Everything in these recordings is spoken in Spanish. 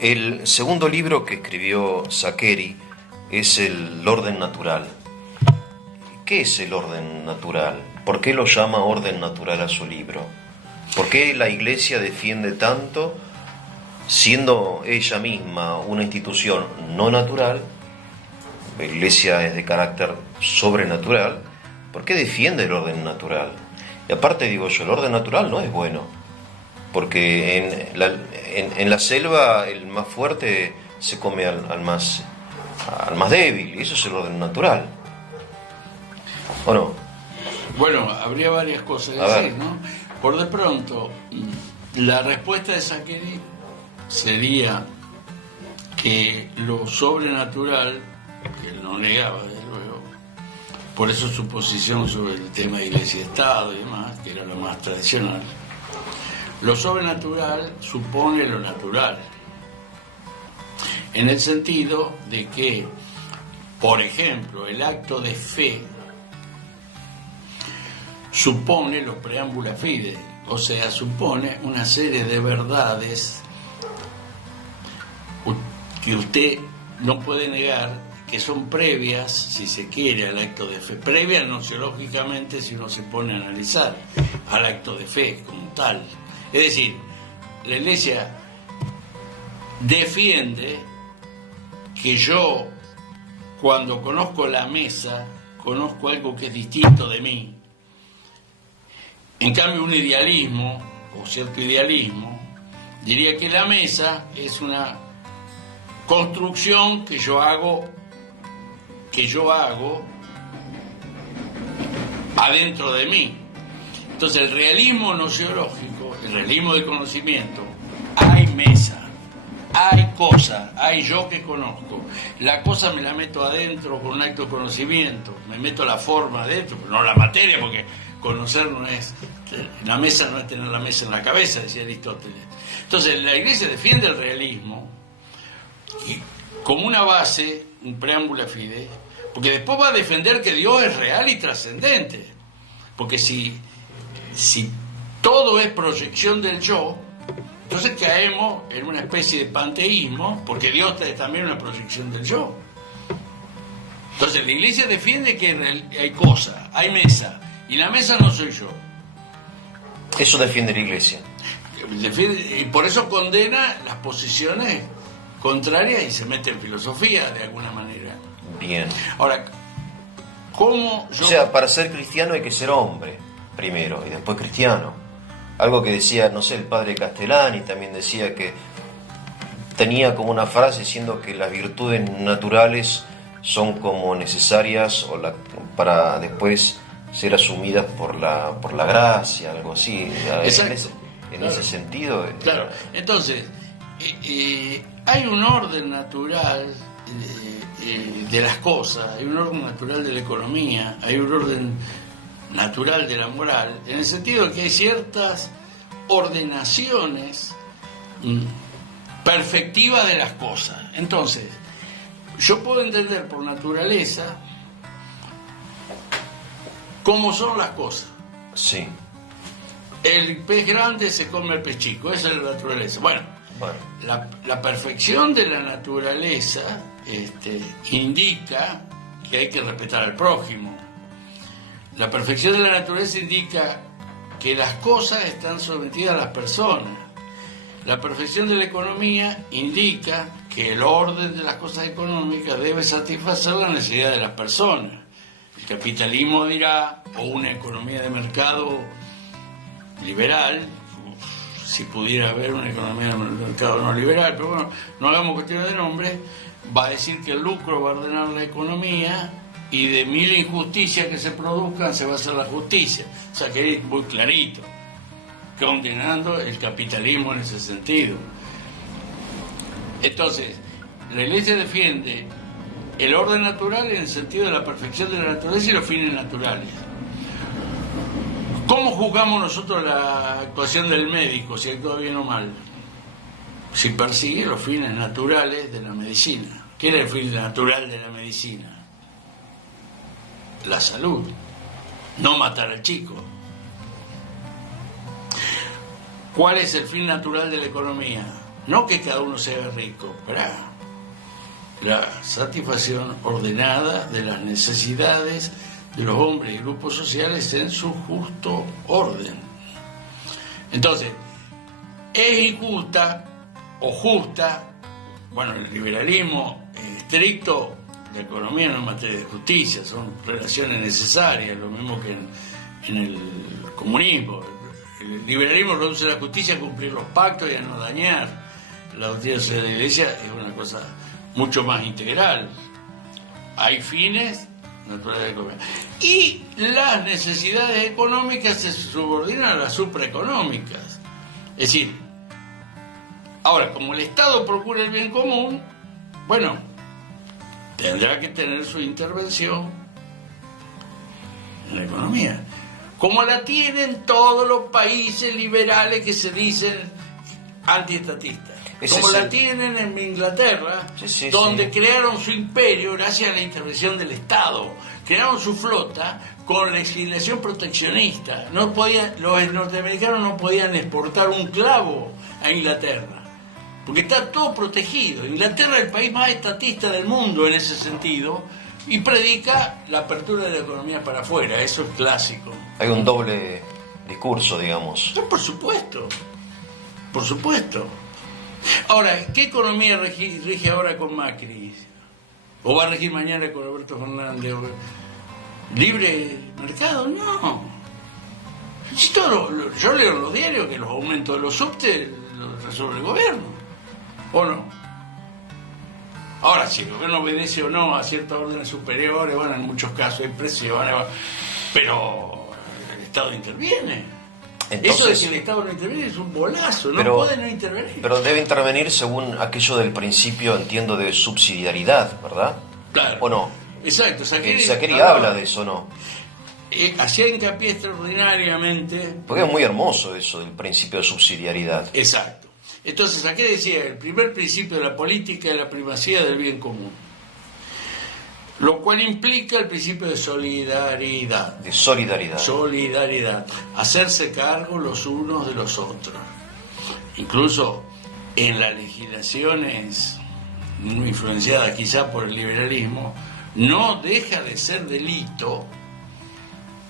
El segundo libro que escribió Saccheri es El orden natural. ¿Qué es el orden natural? ¿Por qué lo llama orden natural a su libro? ¿Por qué la Iglesia defiende tanto, siendo ella misma una institución no natural? La Iglesia es de carácter sobrenatural. ¿Por qué defiende el orden natural? Y aparte digo yo, el orden natural no es bueno, porque en la selva el más fuerte se come al más débil, y eso es el orden natural. ¿O no? Bueno, habría varias cosas que decir, ¿no? Por de pronto, la respuesta de Saccheri sería que lo sobrenatural, que él no negaba, desde luego, por eso su posición sobre el tema de Iglesia y Estado y demás, que era lo más tradicional, lo sobrenatural supone lo natural, en el sentido de que, por ejemplo, el acto de fe supone los preámbula fide, o sea, supone una serie de verdades que usted no puede negar, que son previas, si se quiere, al acto de fe, previas nociológicamente si uno se pone a analizar al acto de fe como tal. Es decir, la Iglesia defiende que yo, cuando conozco la mesa, conozco algo que es distinto de mí. En cambio, un idealismo, o cierto idealismo, diría que la mesa es una construcción que yo hago adentro de mí. Entonces, el realismo nociológico, el realismo del conocimiento, hay mesa, hay cosa, hay yo que conozco. La cosa me la meto adentro con un acto de conocimiento, me meto la forma adentro, pero no la materia, porque conocer no es, la mesa no es tener la mesa en la cabeza, decía Aristóteles. Entonces, la Iglesia defiende el realismo y como una base, un preámbulo fide, porque después va a defender que Dios es real y trascendente. Porque si todo es proyección del yo, entonces caemos en una especie de panteísmo, porque Dios es también una proyección del yo. Entonces la Iglesia defiende que hay cosa, hay mesa, y la mesa no soy yo. Eso defiende la Iglesia. Y por eso condena las posiciones contrarias y se mete en filosofía de alguna manera. Bien. Ahora, ¿cómo yo...? O sea, para ser cristiano hay que ser hombre primero y después cristiano. Algo que decía, no sé, el padre Castellani también decía que tenía como una frase diciendo que las virtudes naturales son como necesarias para después ser asumidas por la gracia, algo así. Exacto. En ese sentido. Claro. Entonces, hay un orden natural de las cosas, hay un orden natural de la economía, hay un orden natural de la moral, en el sentido de que hay ciertas ordenaciones perfectivas de las cosas. Entonces, yo puedo entender por naturaleza cómo son las cosas. Sí. El pez grande se come al pez chico, esa es la naturaleza. Bueno. La perfección de la naturaleza indica que hay que respetar al prójimo. La perfección de la naturaleza indica que las cosas están sometidas a las personas. La perfección de la economía indica que el orden de las cosas económicas debe satisfacer la necesidad de las personas. El capitalismo dirá, o una economía de mercado liberal, si pudiera haber una economía de mercado no liberal, pero bueno, no hagamos cuestión de nombre, va a decir que el lucro va a ordenar la economía y de mil injusticias que se produzcan se va a hacer la justicia. O sea, que es muy clarito, condenando el capitalismo en ese sentido. Entonces, la Iglesia defiende el orden natural en el sentido de la perfección de la naturaleza y los fines naturales. ¿Cómo juzgamos nosotros la actuación del médico, si actúa bien o mal? Si persigue los fines naturales de la medicina. ¿Qué es el fin natural de la medicina? La salud, no matar al chico. ¿Cuál es el fin natural de la economía? no que cada uno se haga rico, para la satisfacción ordenada de las necesidades de los hombres y grupos sociales en su justo orden. Entonces, es injusta o justa, bueno, el liberalismo estricto, la economía no es materia de justicia, son relaciones necesarias, lo mismo que en el comunismo. El liberalismo reduce la justicia a cumplir los pactos y a no dañar. La doctrina social de la Iglesia es una cosa mucho más integral. Hay fines naturales de economía. Y las necesidades económicas se subordinan a las supraeconómicas. Es decir, ahora, como el Estado procura el bien común, bueno, tendrá que tener su intervención en la economía, como la tienen todos los países liberales que se dicen antiestatistas. Como la tienen en Inglaterra, donde crearon su imperio gracias a la intervención del Estado. Crearon su flota con legislación proteccionista. Los norteamericanos no podían exportar un clavo a Inglaterra, porque está todo protegido. Inglaterra es el país más estatista del mundo en ese sentido, y predica la apertura de la economía para afuera. Eso es clásico. Hay un doble discurso, digamos. No, por supuesto. Por supuesto. Ahora, ¿qué economía rige ahora con Macri? ¿O va a regir mañana con Alberto Fernández? ¿Libre mercado? No. Yo leo en los diarios que los aumentos de los subtes los resuelve el gobierno. ¿O no? Ahora, si el gobierno obedece o no a ciertas órdenes superiores, bueno, en muchos casos hay presiones, pero el Estado interviene. Entonces, eso de que el Estado no interviene es un bolazo, no puede no intervenir. Pero debe intervenir según aquello del principio, entiendo, de subsidiariedad, ¿verdad? Claro. ¿O no? Exacto. Saccheri habla de eso, ¿no? Hacía hincapié extraordinariamente... Porque es muy hermoso eso del principio de subsidiariedad. Exacto. Entonces, Saccheri decía, el primer principio de la política es la primacía del bien común, lo cual implica el principio de solidaridad. De solidaridad. Solidaridad. Hacerse cargo los unos de los otros. Incluso en las legislaciones muy influenciadas quizá por el liberalismo, no deja de ser delito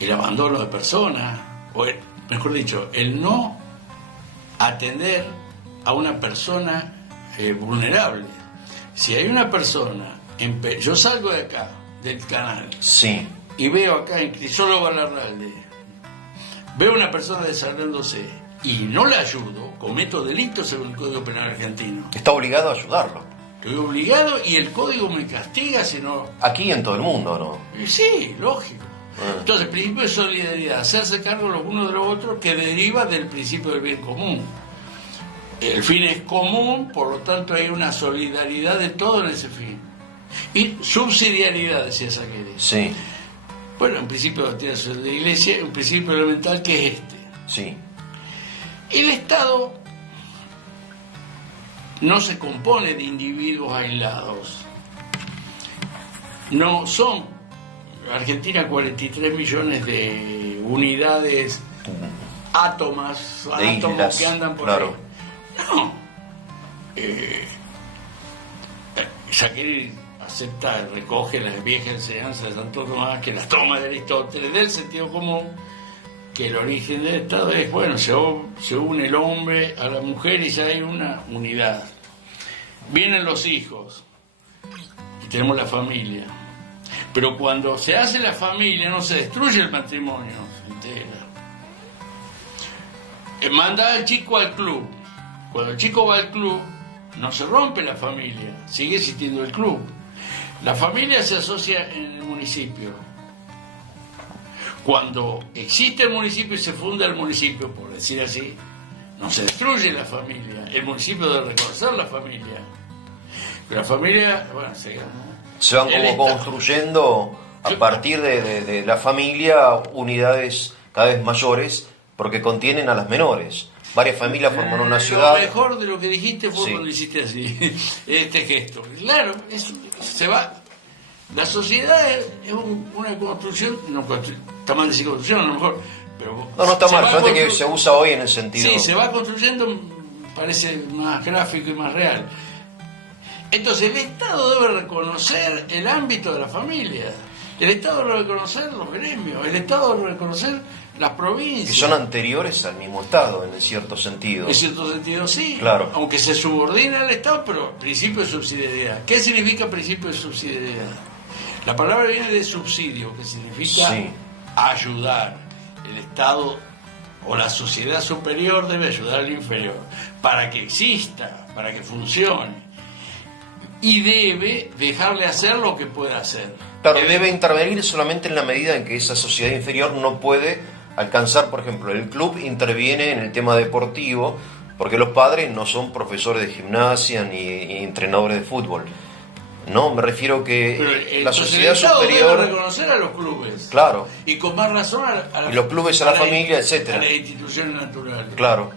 el abandono de personas, o mejor dicho, el no atender a una persona vulnerable. Si hay una persona... Yo salgo de acá, del canal, sí, y veo acá en Crisólogo Galarralde, veo a una persona desarrollándose y no la ayudo, cometo delitos según el Código Penal argentino. Está obligado a ayudarlo. Estoy obligado y el Código me castiga si no... Aquí en todo el mundo, ¿no? Sí, lógico. Entonces, el principio de solidaridad, hacerse cargo los unos de los otros, que deriva del principio del bien común. El fin es común, por lo tanto hay una solidaridad de todo en ese fin. Y subsidiariedad, decía Saccheri. Sí. Bueno, en principio de la Iglesia, un principio elemental que es este. Sí. El Estado no se compone de individuos aislados. No son, Argentina, 43 millones de unidades, átomos que andan por ahí. No. Saccheri acepta, recoge las viejas enseñanzas de Santo Tomás, que las toma de Aristóteles, del sentido común, que el origen del Estado es, bueno, se une el hombre a la mujer y ya hay una unidad. Vienen los hijos y tenemos la familia. Pero cuando se hace la familia no se destruye el matrimonio, se integra. Manda al chico al club. Cuando el chico va al club, no se rompe la familia, sigue existiendo el club. La familia se asocia en el municipio. Cuando existe el municipio y se funda el municipio, por decir así, no se destruye la familia. El municipio debe reconocer la familia. Pero la familia, bueno, se van como construyendo a partir de la familia unidades cada vez mayores, porque contienen a las menores. Varias familias forman una ciudad. Lo mejor de lo que dijiste fue cuando hiciste así, este gesto. Claro, se va. La sociedad es una construcción, está mal decir construcción a lo mejor, pero... No está mal, fíjate que se usa hoy en el sentido... Sí, se va construyendo parece más gráfico y más real. Entonces el Estado debe reconocer el ámbito de la familia, el Estado debe reconocer los gremios, el Estado debe reconocer las provincias. Que son anteriores al mismo Estado, en cierto sentido. En cierto sentido, sí. Claro. Aunque se subordina al Estado, pero principio de subsidiariedad. ¿Qué significa principio de subsidiariedad? La palabra viene de subsidio, que significa ayudar. El Estado o la sociedad superior debe ayudar al inferior para que exista, para que funcione. Y debe dejarle hacer lo que pueda hacer. Claro, debe intervenir solamente en la medida en que esa sociedad inferior no puede alcanzar, por ejemplo, el club interviene en el tema deportivo, porque los padres no son profesores de gimnasia ni entrenadores de fútbol. No, me refiero que la sociedad superior debe reconocer a los clubes. Claro. Y con más razón a y los clubes, a la familia, etcétera. A las instituciones naturales. Claro.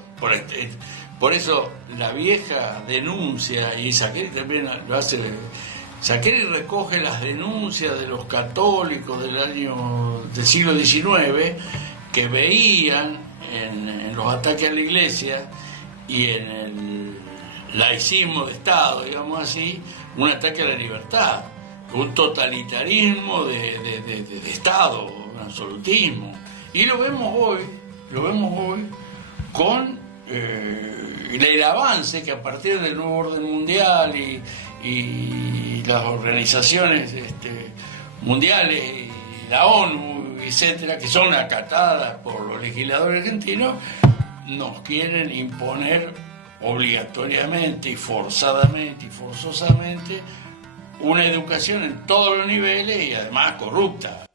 Por eso la vieja denuncia, y Saccheri también lo hace. Saccheri recoge las denuncias de los católicos del siglo XIX que veían en los ataques a la iglesia y en el laicismo de Estado, digamos así, un ataque a la libertad, un totalitarismo de Estado, un absolutismo. Y lo vemos hoy con el avance que a partir del nuevo orden mundial y las organizaciones mundiales y la ONU, etcétera, que son acatadas por los legisladores argentinos, nos quieren imponer obligatoriamente y forzadamente y forzosamente una educación en todos los niveles y además corrupta.